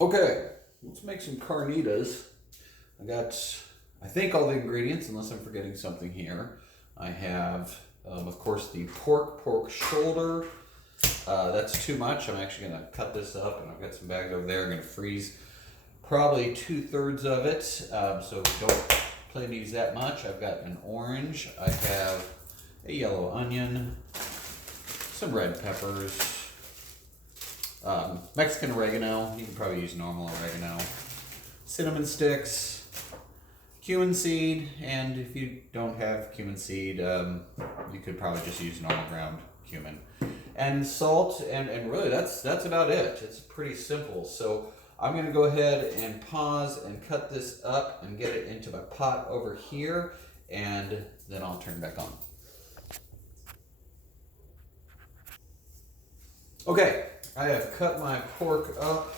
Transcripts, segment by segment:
Okay, let's make some carnitas. I got, I think, all the ingredients, unless I'm forgetting something here. I have, of course, the pork shoulder. That's too much. I'm actually going to cut this up, and I've got some bags over there. I'm going to freeze probably 2/3 of it, so don't plan to use that much. I've got an orange. I have a yellow onion, some red peppers, Mexican oregano. You can probably use normal oregano, cinnamon sticks, cumin seed, and if you don't have cumin seed, you could probably just use normal ground cumin, and salt, and really that's about it. It's pretty simple. So I'm going to go ahead and pause and cut this up and get it into my pot over here, and then I'll turn it back on. Okay, I have cut my pork up,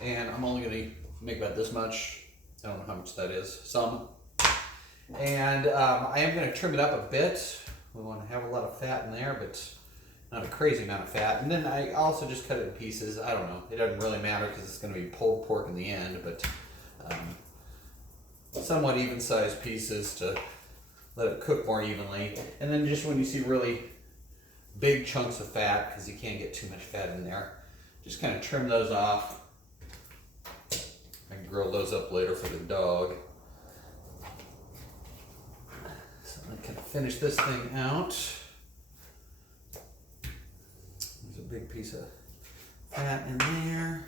and I'm only going to make about this much. I don't know how much that is, some. And I am going to trim it up a bit. We want to have a lot of fat in there, but not a crazy amount of fat. And then I also just cut it in pieces. I don't know. It doesn't really matter because it's going to be pulled pork in the end, but somewhat even-sized pieces to let it cook more evenly. And then just when you see really big chunks of fat, because you can't get too much fat in there, just kind of trim those off. I can grill those up later for the dog. So I can finish this thing out. There's a big piece of fat in there.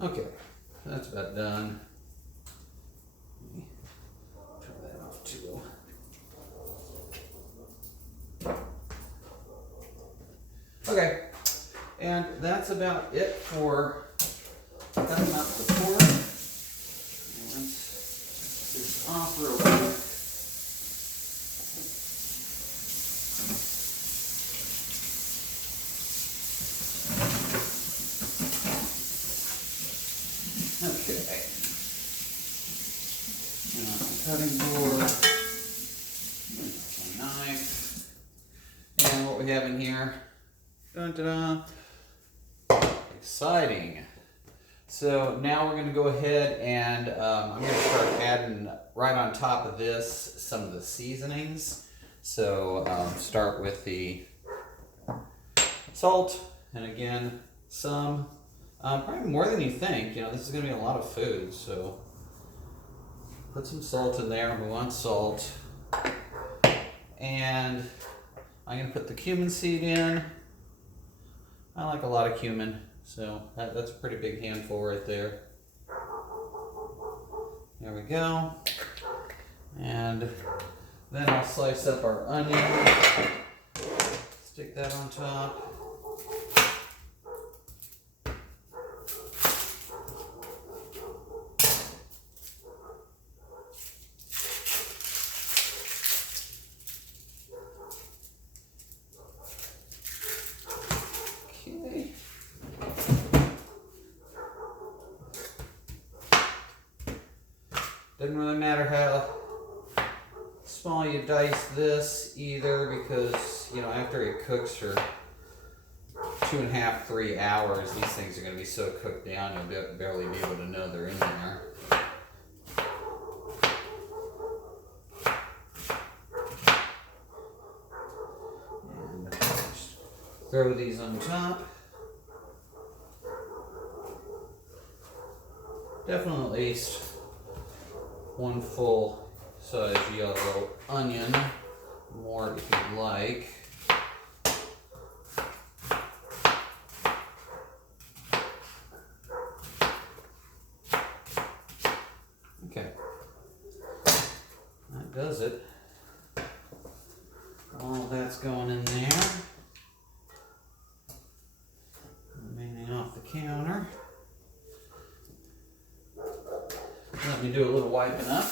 Okay, that's about done. Let me turn that off too. Okay, and that's about it for cutting up the pork. Let's take this off real quick. Okay. Cutting board. My knife. And what we have in here. Dun, dun, dun. Exciting. So now we're going to go ahead and I'm going to start adding right on top of this some of the seasonings. So start with the salt, and again some. Probably more than you think. You know, this is going to be a lot of food, so put some salt in there. We want salt. And I'm going to put the cumin seed in. I like a lot of cumin, so that's a pretty big handful right there. There we go. And then I'll slice up our onion. Stick that on top. Doesn't really matter how small you dice this either, because, you know, after it cooks for 2.5 to 3 hours, these things are going to be so cooked down you'll barely be able to know they're in there. And just throw these on top. Definitely at least one full size yellow onion, more if you'd like. Okay, that does it. All that's that's going in there. Remaining off the counter. Let me do a little wiping up.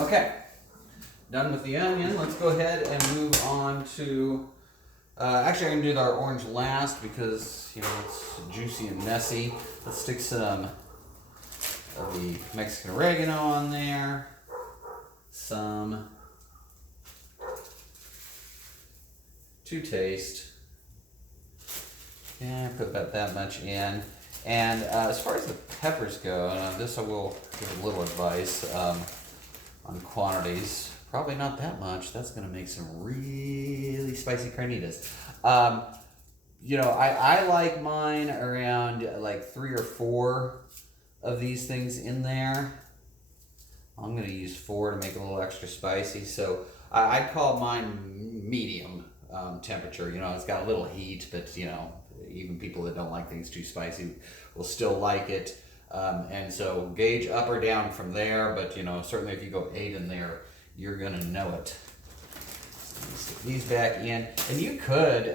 Okay, done with the onion. Let's go ahead and move on to, actually I'm gonna do our orange last because, you know, it's juicy and messy. Let's stick some of the Mexican oregano on there. Some to taste. Yeah, put about that much in. And as far as the peppers go, this I will give a little advice on quantities. Probably not that much. That's going to make some really spicy carnitas. You know, I like mine around like 3 or 4 of these things in there. I'm going to use 4 to make it a little extra spicy. So I'd call mine medium temperature. You know, it's got a little heat, but you know, even people that don't like things too spicy will still like it. And so gauge up or down from there, but you know, certainly if you go 8 in there, you're going to know it. Stick these back in. And you could,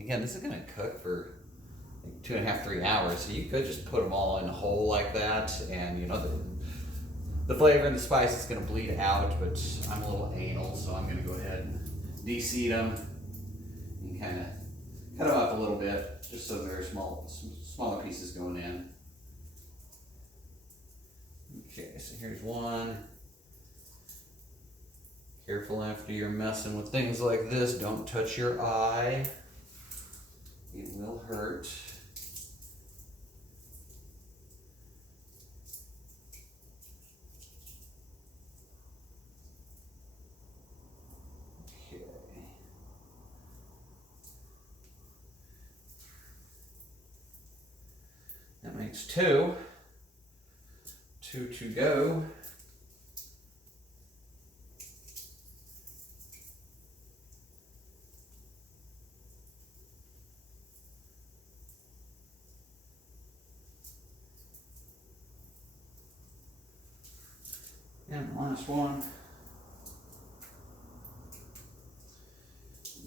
again, this is going to cook for like 2.5, 3 hours. So you could just put them all in whole like that. And you know, the flavor and the spice is going to bleed out, but I'm a little anal, so I'm going to go ahead and de-seed them and kind of cut them up a little bit, just so they're smaller pieces going in. Okay, so here's one. Careful after you're messing with things like this, don't touch your eye. It will hurt. Okay. That makes 2. 2 to go. And last one.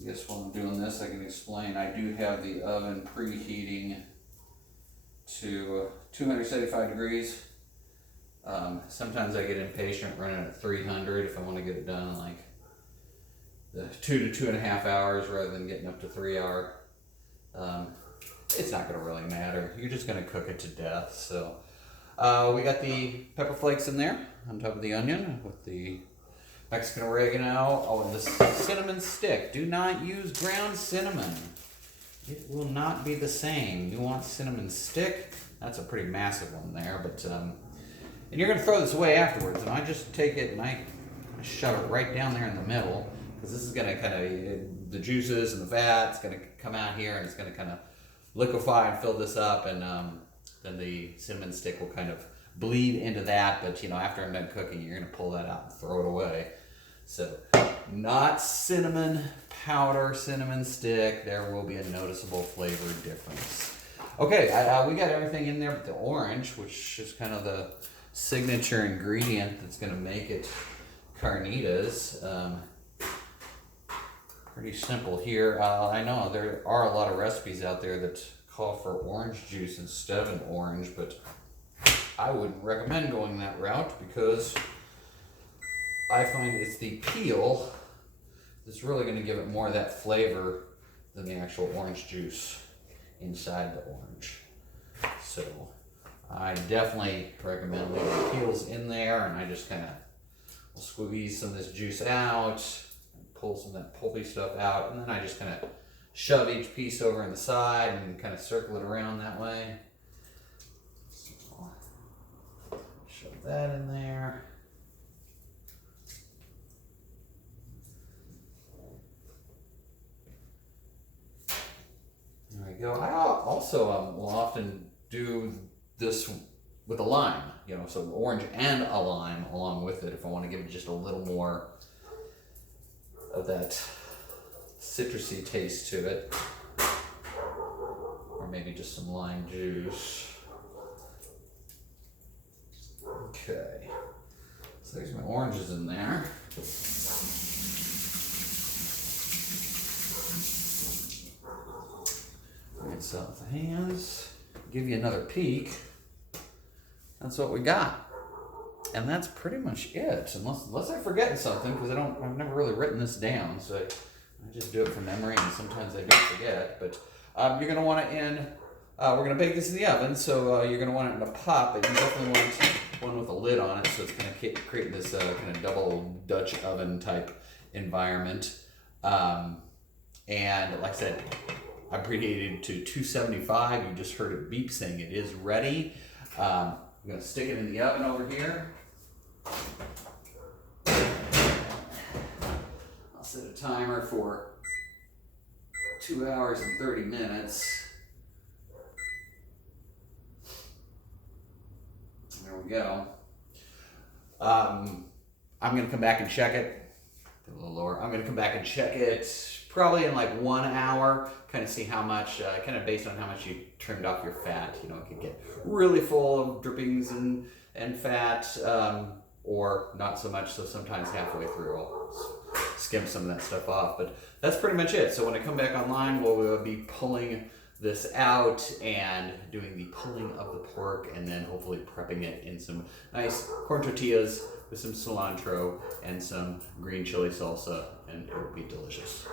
I guess while I'm doing this, I can explain. I do have the oven preheating to 275 degrees. Sometimes I get impatient running at 300 if I want to get it done in like the 2 to 2.5 hours rather than getting up to 3 hour. It's not going to really matter. You're just going to cook it to death. So we got the pepper flakes in there on top of the onion with the Mexican oregano. Oh, and the cinnamon stick. Do not use ground cinnamon. It will not be the same. You want cinnamon stick. That's a pretty massive one there, but and you're going to throw this away afterwards. And I just take it and I shove it right down there in the middle, because this is going to kind of, the juices and the fat's going to come out here, and it's going to kind of liquefy and fill this up, and then the cinnamon stick will kind of bleed into that. But you know, after I'm done cooking, you're going to pull that out and throw it away. So not cinnamon powder, cinnamon stick. There will be a noticeable flavor difference. Okay, we got everything in there but the orange, which is kind of the signature ingredient that's going to make it carnitas. Pretty simple here. I know there are a lot of recipes out there that call for orange juice instead of an orange, but I wouldn't recommend going that route because I find it's the peel that's really going to give it more of that flavor than the actual orange juice inside the orange. So I definitely recommend leaving the peels in there, and I just kind of squeeze some of this juice out, and pull some of that pulpy stuff out, and then I just kind of shove each piece over in the side and kind of circle it around that way. So shove that in there. There we go. I also will often do this with a lime, you know, so orange and a lime along with it if I want to give it just a little more of that citrusy taste to it. maybe just some lime juice. Okay, so there's my oranges in there. Rinse out the hands, give you another peek. That's what we got. And that's pretty much it, unless I'm forgetting something, because I've never really written this down, so I just do it from memory, and sometimes I do forget. But you're gonna want it we're gonna bake this in the oven, so you're gonna want it in a pot, but you definitely want one with a lid on it, so it's gonna create this kind of double Dutch oven type environment. And like I said, I preheated to 275. You just heard it beep saying it is ready. I'm gonna stick it in the oven over here. I'll set a timer for 2 hours and 30 minutes. There we go. I'm gonna come back and check it. A little lower. I'm gonna come back and check it probably in like 1 hour, kind of see how much, kind of based on how much you trimmed off your fat. You know, it could get really full of drippings and fat, or not so much, so sometimes halfway through I'll skim some of that stuff off. But that's pretty much it. So when I come back online, we'll be pulling this out and doing the pulling of the pork, and then hopefully prepping it in some nice corn tortillas with some cilantro and some green chili salsa, and it will be delicious.